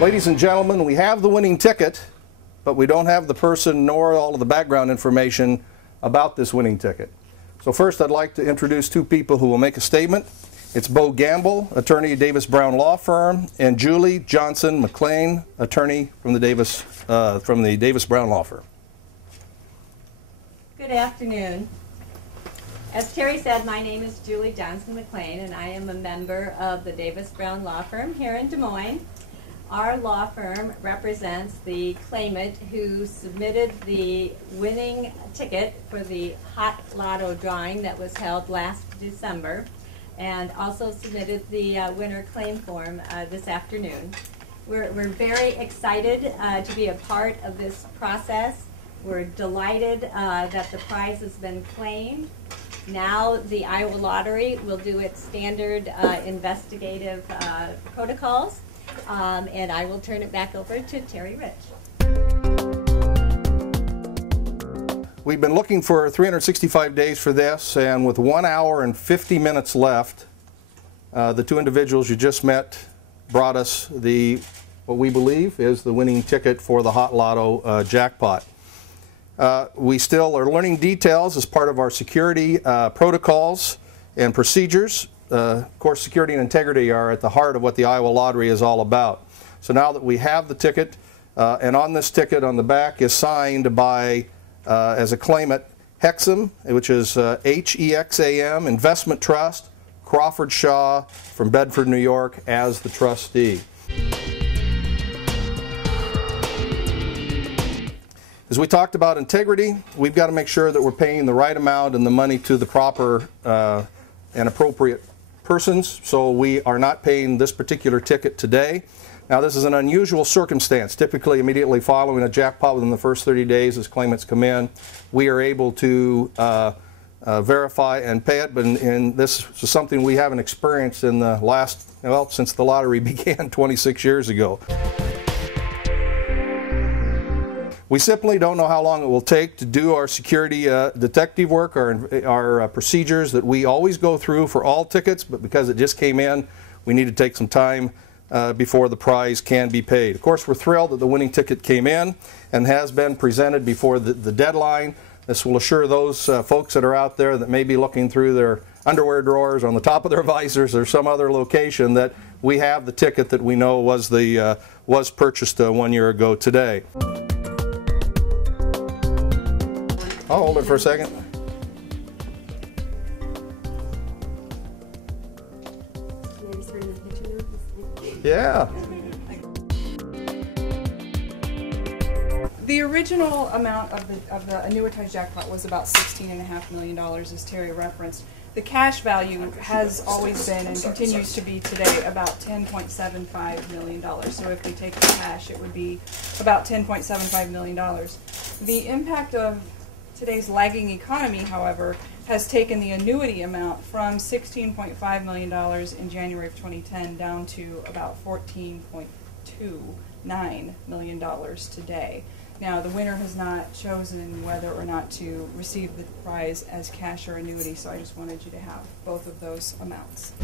Ladies and gentlemen, we have the winning ticket, but we don't have the person nor all of the background information about this winning ticket. So first I'd like to introduce two people who will make a statement. It's Bo Gamble, attorney at Davis Brown Law Firm, and Julie Johnson McLean, attorney from the Davis Brown Law Firm. Good afternoon. As Terry said, my name is Julie Johnson McLean, and I am a member of the Davis Brown Law Firm here in Des Moines. Our law firm represents the claimant who submitted the winning ticket for the Hot Lotto drawing that was held last December, and also submitted the winner claim form this afternoon. We're very excited to be a part of this process. We're delighted that the prize has been claimed. Now the Iowa Lottery will do its standard investigative protocols. And I will turn it back over to Terry Rich. We've been looking for 365 days for this, and with 1 hour and 50 minutes left, the two individuals you just met brought us what we believe is the winning ticket for the Hot Lotto jackpot. We still are learning details as part of our security protocols and procedures. Of course, security and integrity are at the heart of what the Iowa Lottery is all about. So now that we have the ticket, and on this ticket on the back is signed by, as a claimant, Hexam, which is H-E-X-A-M, Investment Trust, Crawford Shaw from Bedford, New York, as the trustee. As we talked about integrity, we've got to make sure that we're paying the right amount and the money to the proper and appropriate persons, so we are not paying this particular ticket today. Now, this is an unusual circumstance. Typically, immediately following a jackpot within the first 30 days as claimants come in, we are able to verify and pay it, but this is something we haven't experienced in the last, well, since the lottery began 26 years ago. We simply don't know how long it will take to do our security detective work, our procedures that we always go through for all tickets, but because it just came in, we need to take some time before the prize can be paid. Of course, we're thrilled that the winning ticket came in and has been presented before the deadline. This will assure those folks that are out there that may be looking through their underwear drawers, on the top of their visors, or some other location, that we have the ticket that we know was purchased 1 year ago today. I'll hold it for a second. Yeah. The original amount of the annuitized jackpot was about $16.5 million, as Terry referenced. The cash value has always been and continues to be today about $10.75 million. So if we take the cash, it would be about $10.75 million. The impact of today's lagging economy, however, has taken the annuity amount from $16.5 million in January of 2010 down to about $14.29 million today. Now, the winner has not chosen whether or not to receive the prize as cash or annuity, so I just wanted you to have both of those amounts.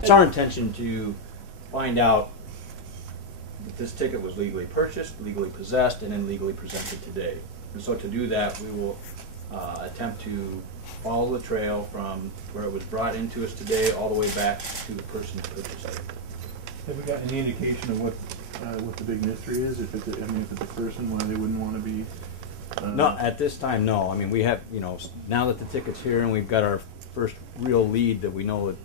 It's our intention to find out that this ticket was legally purchased, legally possessed, and then legally presented today. And so to do that, we will attempt to follow the trail from where it was brought into us today all the way back to the person who purchased it. Have we got any indication of what the big mystery is? If it's a person, why they wouldn't want to be? No, at this time, no. I mean, we have, now that the ticket's here and we've got our first real lead that we know that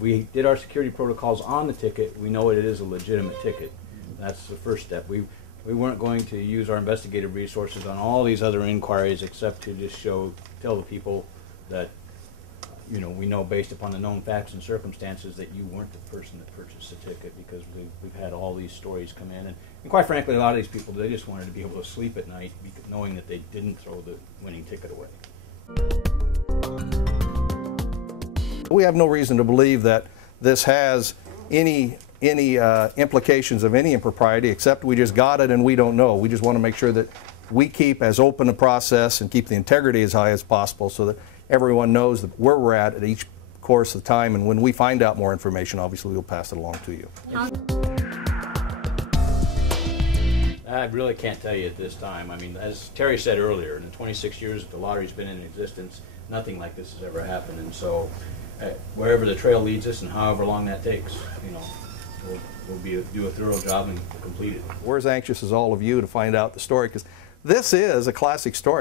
we did our security protocols on the ticket, we know it is a legitimate ticket. That's the first step. We weren't going to use our investigative resources on all these other inquiries except to just tell the people that, we know based upon the known facts and circumstances that you weren't the person that purchased the ticket, because we've had all these stories come in. And quite frankly, a lot of these people, they just wanted to be able to sleep at night knowing that they didn't throw the winning ticket away. We have no reason to believe that this has any implications of any impropriety, except we just got it and we don't know. We just want to make sure that we keep as open a process and keep the integrity as high as possible so that everyone knows that where we're at each course of time, and when we find out more information, obviously we'll pass it along to you. I really can't tell you at this time. I mean, as Terry said earlier, in the 26 years that the lottery's been in existence, nothing like this has ever happened. And so, wherever the trail leads us and however long that takes, you know, we'll do a thorough job and complete it. We're as anxious as all of you to find out the story, because this is a classic story.